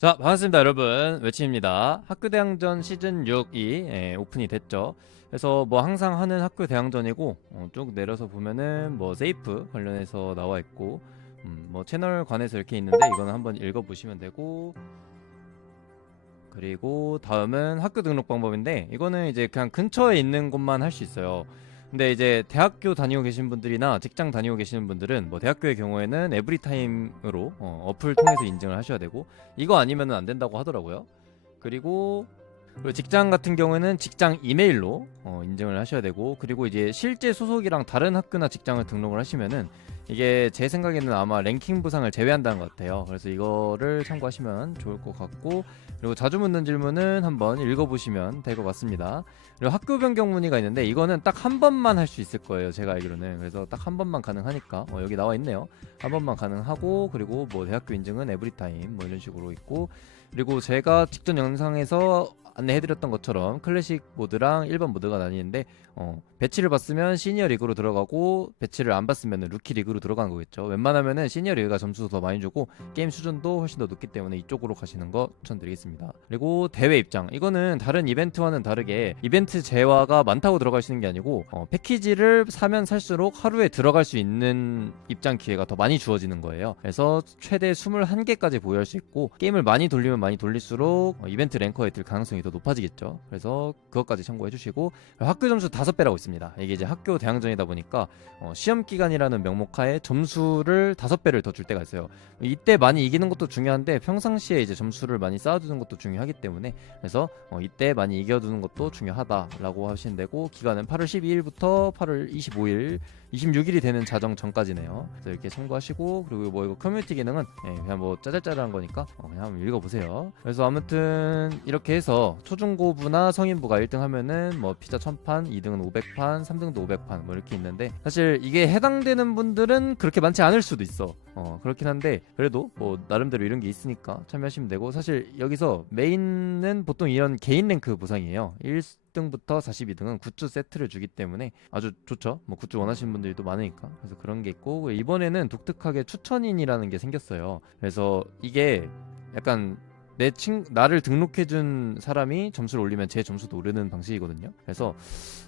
자 반갑습니다 여러분. 외치입니다. 학교 대항전 시즌 6이 예, 오픈이 됐죠. 그래서 뭐 항상 하는 학교 대항전이고 어, 쭉 내려서 보면은 뭐 세이프 관련해서 나와 있고 음, 뭐 채널 관해서 이렇게 있는데 이거는 한번 읽어보시면 되고 그리고 다음은 학교 등록 방법인데 이거는 이제 그냥 근처에 있는 곳만 할 수 있어요 근데 이제 대학교 다니고 계신 분들이나 직장 다니고 계시는 분들은 뭐 대학교의 경우에는 에브리타임으로 어, 어플 통해서 인증을 하셔야 되고 이거 아니면은 안 된다고 하더라고요. 그리고 그리고 직장 같은 경우에는 직장 이메일로 어, 인증을 하셔야 되고 그리고 이제 실제 소속이랑 다른 학교나 직장을 등록을 하시면은 이게 제 생각에는 아마 랭킹 부상을 제외한다는 것 같아요. 그래서 이거를 참고하시면 좋을 것 같고 그리고 자주 묻는 질문은 한번 읽어보시면 될 것 같습니다. 그리고 학교 변경 문의가 있는데 이거는 딱 한 번만 할 수 있을 거예요. 제가 알기로는 그래서 딱 한 번만 가능하니까 어, 여기 나와 있네요. 한 번만 가능하고 그리고 뭐 대학교 인증은 에브리타임 뭐 이런 식으로 있고 그리고 제가 직전 영상에서 안내해드렸던 것처럼 클래식 모드랑 일반 모드가 나뉘는데 어, 배치를 봤으면 시니어 리그로 들어가고 배치를 안 봤으면 루키 리그로 들어가는 거겠죠. 웬만하면은 시니어 리그가 점수도 더 많이 주고 게임 수준도 훨씬 더 높기 때문에 이쪽으로 가시는 거 추천드리겠습니다. 그리고 대회 입장. 이거는 다른 이벤트와는 다르게 이벤트 재화가 많다고 들어갈 수 있는 게 아니고 어, 패키지를 사면 살수록 하루에 들어갈 수 있는 입장 기회가 더 많이 주어지는 거예요. 그래서 최대 21개까지 보유할 수 있고 게임을 많이 돌리면 많이 돌릴수록 어, 이벤트 랭커에 들 가능성이 더 높아지겠죠 그래서 그것까지 참고해 주시고 학교 점수 5배라고 있습니다 이게 이제 학교 대항전이다 보니까 어, 시험 기간이라는 명목하에 점수를 5배를 더 줄 때가 있어요 이때 많이 이기는 것도 중요한데 평상시에 이제 점수를 많이 쌓아두는 것도 중요하기 때문에 그래서 어, 이때 많이 이겨두는 것도 중요하다라고 하시면 되고 기간은 8월 12일부터 8월 25일 26일이 되는 자정 전까지네요. 그래서 이렇게 참고하시고 그리고 뭐 이거 커뮤니티 기능은 예, 그냥 뭐 짜잘짜잘한 거니까 어, 그냥 한번 읽어보세요. 그래서 아무튼 이렇게 해서 초중고부나 성인부가 1등 하면은 뭐 피자 1000판, 2등은 500판, 3등도 500판 뭐 이렇게 있는데 사실 이게 해당되는 분들은 그렇게 많지 않을 수도 있어. 어 그렇긴 한데 그래도 뭐 나름대로 이런 게 있으니까 참여하시면 되고 사실 여기서 메인은 보통 이런 개인 랭크 보상이에요. 1등부터 42등은 굿즈 세트를 주기 때문에 아주 좋죠. 뭐 굿즈 원하시는 분들이 또 많으니까. 그래서 그런 게 있고 이번에는 독특하게 추천인이라는 게 생겼어요. 그래서 이게 약간 내 친 나를 등록해준 사람이 점수를 올리면 제 점수도 오르는 방식이거든요. 그래서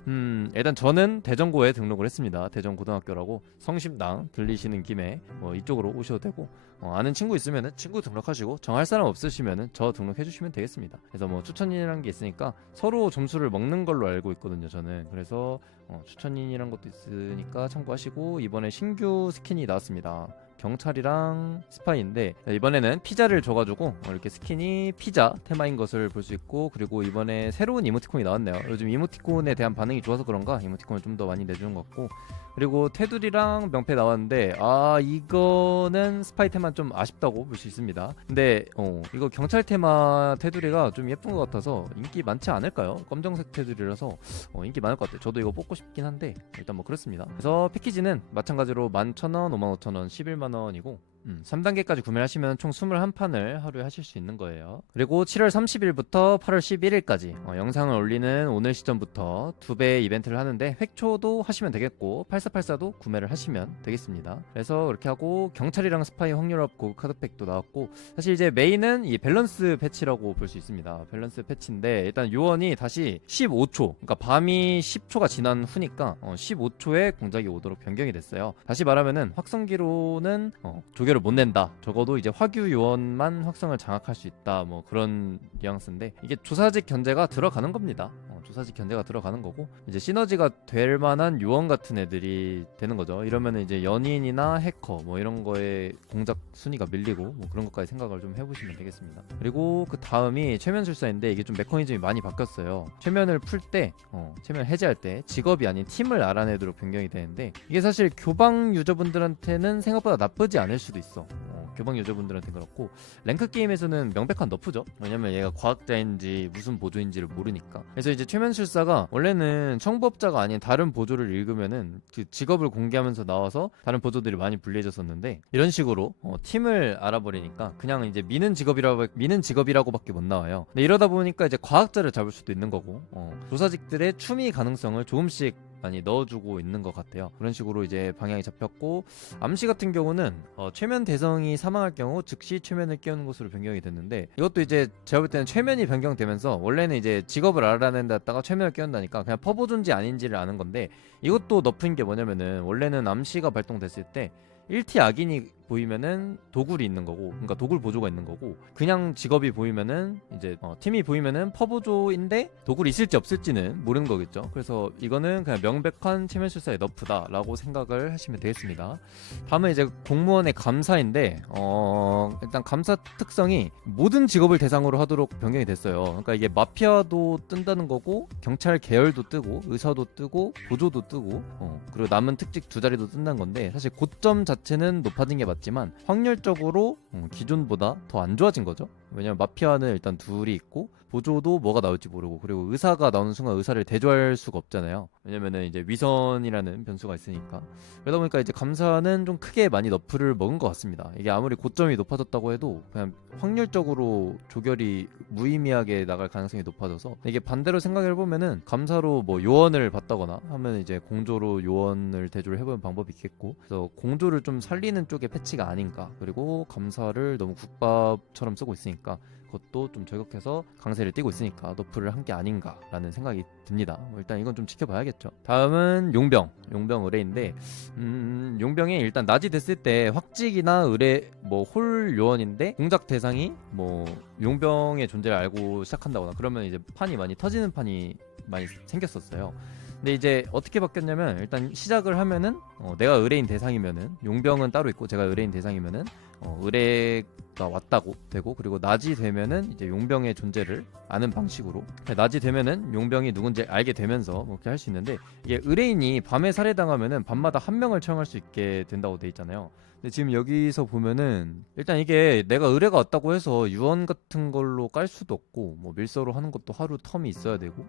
음 일단 저는 대전고에 등록을 했습니다. 대전고등학교라고 성심당 들리시는 김에 뭐 이쪽으로 오셔도 되고 어, 아는 친구 있으면은 친구 등록하시고 정할 사람 없으시면은 저 등록해 주시면 되겠습니다. 그래서 뭐 추천인이라는 게 있으니까 서로 점수를 먹는 걸로 알고 있거든요. 저는 그래서 어, 추천인이란 것도 있으니까 참고하시고 이번에 신규 스킨이 나왔습니다. 경찰이랑 스파이인데 이번에는 피자를 줘가지고 어, 이렇게 스킨이 피자 테마인 것을 볼 수 있고 그리고 이번에 새로운 이모티콘이 나왔네요. 요즘 이모티콘에 대한 반응이 좋아서 그런가 이모티콘을 좀 더 많이 내주는 것 같고 그리고 테두리랑 명패 나왔는데 아 이거는 스파이 테마 좀 아쉽다고 볼 수 있습니다. 근데 어 이거 경찰 테마 테두리가 좀 예쁜 것 같아서 인기 많지 않을까요? 검정색 테두리라서 어, 인기 많을 것 같아요. 저도 이거 뽑고 싶긴 한데 일단 뭐 그렇습니다. 그래서 패키지는 마찬가지로 11,000원, 55,000원, 11만 원이고 음, 3단계까지 구매하시면 총 21판을 하루에 하실 수 있는 거예요. 그리고 7월 30일부터 8월 11일까지 어, 영상을 올리는 오늘 시점부터 두 배의 이벤트를 하는데 획초도 하시면 되겠고 8484도 구매를 하시면 되겠습니다. 그래서 그렇게 하고 경찰이랑 스파이 확률업 고급 카드팩도 나왔고 사실 이제 메인은 이 밸런스 패치라고 볼 수 있습니다. 밸런스 패치인데 일단 요원이 다시 15초, 그러니까 밤이 10초가 지난 후니까 어, 15초에 공작이 오도록 변경이 됐어요. 다시 말하면은 확성기로는 어, 조 결을 못 낸다. 적어도 이제 화규 요원만 확성을 장악할 수 있다. 뭐 그런 뉘앙스인데 이게 조사직 견제가 들어가는 겁니다. 어, 조사직 견제가 들어가는 거고 이제 시너지가 될 만한 요원 같은 애들이 되는 거죠. 이러면 이제 연인이나 해커 뭐 이런 거에 공작 순위가 밀리고 뭐 그런 것까지 생각을 좀 해보시면 되겠습니다. 그리고 그 다음이 최면 술사인데 이게 좀 메커니즘이 많이 바뀌었어요. 최면을 풀 때, 어, 최면 해제할 때 직업이 아닌 팀을 알아내도록 변경이 되는데 이게 사실 교방 유저분들한테는 생각보다 나쁘지 않을 수도 있어. 어, 교방 유저분들한테 그렇고 랭크 게임에서는 명백한 너프죠. 왜냐면 얘가 과학자인지 무슨 보조인지를 모르니까. 그래서 이제 최면술사가 원래는 청법자가 아닌 다른 보조를 읽으면은 그 직업을 공개하면서 나와서 다른 보조들이 많이 불리해졌었는데 이런 식으로 어, 팀을 알아버리니까 그냥 이제 미는 직업이라고 미는 직업이라고밖에 못 나와요. 근데 이러다 보니까 이제 과학자를 잡을 수도 있는 거고 어, 조사직들의 추미 가능성을 조금씩 많이 넣어주고 있는 것 같아요. 그런 식으로 이제 방향이 잡혔고 암시 같은 경우는 어, 최면 대성이 사망할 경우 즉시 최면을 끼우는 것으로 변경이 됐는데 이것도 이제 제가 볼 때는 최면이 변경되면서 원래는 이제 직업을 알아내는 데다가 최면을 끼운다니까 그냥 퍼보존지 아닌지를 아는 건데 이것도 너프인 게 뭐냐면은 원래는 암시가 발동됐을 때 1티 악인이 보이면은 도굴이 있는 거고 그러니까 도굴 보조가 있는 거고 그냥 직업이 보이면은 이제 어, 팀이 보이면은 퍼보조인데 도굴이 있을지 없을지는 모르는 거겠죠. 그래서 이거는 그냥 명백한 체면술사의 너프다 라고 생각을 하시면 되겠습니다. 다음은 이제 공무원의 감사인데 어 일단 감사 특성이 모든 직업을 대상으로 하도록 변경이 됐어요. 그러니까 이게 마피아도 뜬다는 거고 경찰 계열도 뜨고 의사도 뜨고 보조도 뜨고 어, 그리고 남은 특직 두 자리도 뜬다는 건데 사실 고점 자체는 높아진 게 맞 지만 확률적으로 어, 기존보다 더 안 좋아진 거죠? 왜냐면 마피아는 일단 둘이 있고 보조도 뭐가 나올지 모르고 그리고 의사가 나오는 순간 의사를 대조할 수가 없잖아요. 왜냐면은 이제 위선이라는 변수가 있으니까. 그러다 보니까 이제 감사는 좀 크게 많이 너프를 먹은 것 같습니다. 이게 아무리 고점이 높아졌다고 해도 그냥 확률적으로 조결이 무의미하게 나갈 가능성이 높아져서 이게 반대로 생각해 보면은 감사로 뭐 요원을 받다거나 하면 이제 공조로 요원을 대조를 해보는 방법이 있겠고 그래서 공조를 좀 살리는 쪽의 패치가 아닌가. 그리고 감사를 너무 국밥처럼 쓰고 있으니까 그것도 좀 저격해서 강세를 띄고 있으니까 너프를 한 게 아닌가라는 생각이 듭니다. 뭐 일단 이건 좀 지켜봐야겠죠. 다음은 용병, 용병 의뢰인데 음, 용병이 일단 낮이 됐을 때 확직이나 의뢰 뭐 홀 요원인데 공작 대상이 뭐 용병의 존재를 알고 시작한다거나 그러면 이제 판이 많이 터지는 판이 많이 생겼었어요. 근데 이제 어떻게 바뀌었냐면 일단 시작을 하면은 어, 내가 의뢰인 대상이면은 용병은 따로 있고 제가 의뢰인 대상이면은 어, 의뢰가 왔다고 되고 그리고 낮이 되면은 이제 용병의 존재를 아는 방식으로 낮이 되면은 용병이 누군지 알게 되면서 뭐 그렇게 할 수 있는데 이게 의뢰인이 밤에 살해당하면은 밤마다 한 명을 처형할 수 있게 된다고 돼 있잖아요. 근데 지금 여기서 보면은 일단 이게 내가 의뢰가 왔다고 해서 유언 같은 걸로 깔 수도 없고 뭐 밀서로 하는 것도 하루 텀이 있어야 되고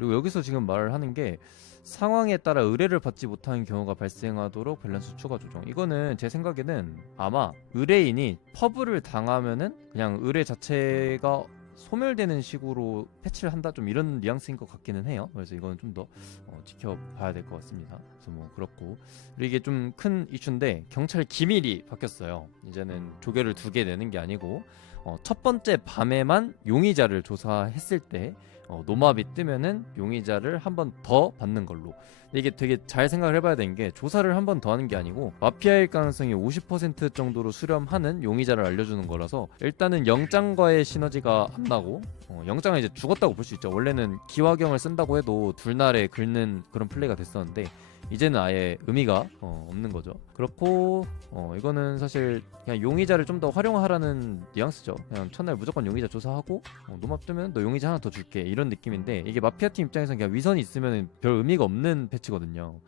그리고 여기서 지금 말을 하는 게 상황에 따라 의뢰를 받지 못하는 경우가 발생하도록 밸런스 추가 조정. 이거는 제 생각에는 아마 의뢰인이 퍼브를 당하면은 그냥 의뢰 자체가 소멸되는 식으로 패치를 한다 좀 이런 뉘앙스인 것 같기는 해요. 그래서 이건 좀더 어, 지켜봐야 될 것 같습니다. 그래서 뭐 그렇고 그리고 이게 좀 큰 이슈인데 경찰 기밀이 바뀌었어요. 이제는 조개를 두 개 내는 게 아니고 어, 첫 번째 밤에만 용의자를 조사했을 때 어, 노마비 뜨면은 용의자를 한 번 더 받는 걸로. 이게 되게 잘 생각을 해봐야 되는 게 조사를 한 번 더 하는 게 아니고 마피아일 가능성이 50% 정도로 수렴하는 용의자를 알려주는 거라서 일단은 영장과의 시너지가 안 나고 어, 영장은 이제 죽었다고 볼 수 있죠. 원래는 기화경을 쓴다고 해도 둘날에 긁는 그런 플레이가 됐었는데 이제는 아예 의미가 어, 없는 거죠. 그렇고 어, 이거는 사실 그냥 용의자를 좀 더 활용하라는 뉘앙스죠. 그냥 첫날 무조건 용의자 조사하고 어, 노맙 뜨면 너 용의자 하나 더 줄게 이런 느낌인데 이게 마피아 팀 입장에서는 그냥 위선이 있으면 별 의미가 없는 패치거든요.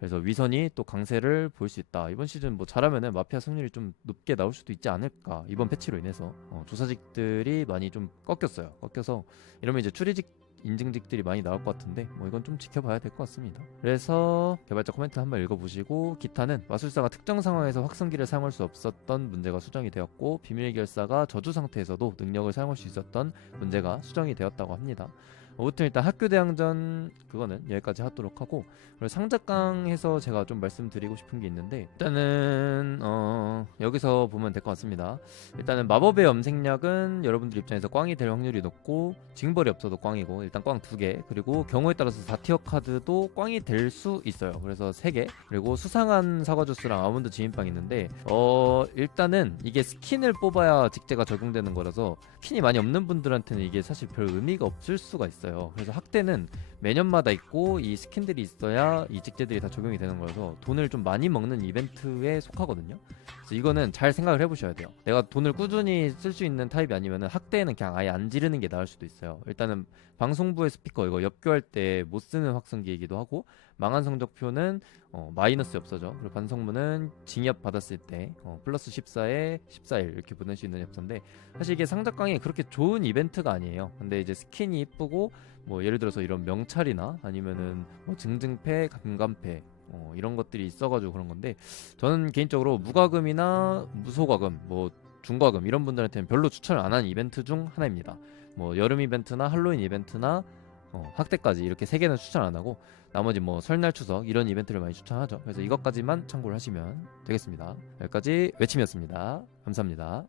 그래서 위선이 또 강세를 보일 수 있다. 이번 시즌 뭐 잘하면은 마피아 승률이 좀 높게 나올 수도 있지 않을까. 이번 패치로 인해서 어, 조사직들이 많이 좀 꺾였어요. 꺾여서 이러면 이제 추리직 인증직들이 많이 나올 것 같은데 뭐 이건 좀 지켜봐야 될 것 같습니다. 그래서 개발자 코멘트 한번 읽어보시고 기타는 마술사가 특정 상황에서 확성기를 사용할 수 없었던 문제가 수정이 되었고 비밀 결사가 저주 상태에서도 능력을 사용할 수 있었던 문제가 수정이 되었다고 합니다. 아무튼 일단 학교 대항전 그거는 여기까지 하도록 하고 그리고 상작강에서 제가 좀 말씀드리고 싶은 게 있는데 일단은 어 여기서 보면 될 것 같습니다. 일단은 마법의 염색약은 여러분들 입장에서 꽝이 될 확률이 높고 징벌이 없어도 꽝이고 일단 꽝 두 개 그리고 경우에 따라서 4티어 카드도 꽝이 될 수 있어요. 그래서 세 개 그리고 수상한 사과 주스랑 아몬드 지인빵 있는데 어 일단은 이게 스킨을 뽑아야 직제가 적용되는 거라서 스킨이 많이 없는 분들한테는 이게 사실 별 의미가 없을 수가 있어요. 그래서 학대는 매년마다 있고 이 스킨들이 있어야 이 직제들이 다 적용이 되는 거라서 돈을 좀 많이 먹는 이벤트에 속하거든요. 그래서 이거는 잘 생각을 해보셔야 돼요. 내가 돈을 꾸준히 쓸 수 있는 타입이 아니면 학대에는 그냥 아예 안 지르는 게 나을 수도 있어요. 일단은 방송부의 스피커 이거 엽교할 때 못 쓰는 확성기이기도 하고 망한 성적표는 어, 마이너스 엽서죠. 그리고 반성문은 징역 받았을 때 어, 플러스 14에 14일 이렇게 보낼 수 있는 엽서인데 사실 이게 상작강이 그렇게 좋은 이벤트가 아니에요. 근데 이제 스킨이 이쁘고 뭐 예를 들어서 이런 명찰이나 아니면은 뭐 증증패, 감감패 어, 이런 것들이 있어가지고 그런 건데 저는 개인적으로 무과금이나 무소과금, 뭐 중과금 이런 분들한테는 별로 추천을 안 하는 이벤트 중 하나입니다. 뭐 여름 이벤트나 할로윈 이벤트나 어, 학대까지 이렇게 세 개는 추천 안 하고 나머지 뭐 설날 추석 이런 이벤트를 많이 추천하죠. 그래서 이것까지만 참고를 하시면 되겠습니다. 여기까지 외침이었습니다. 감사합니다.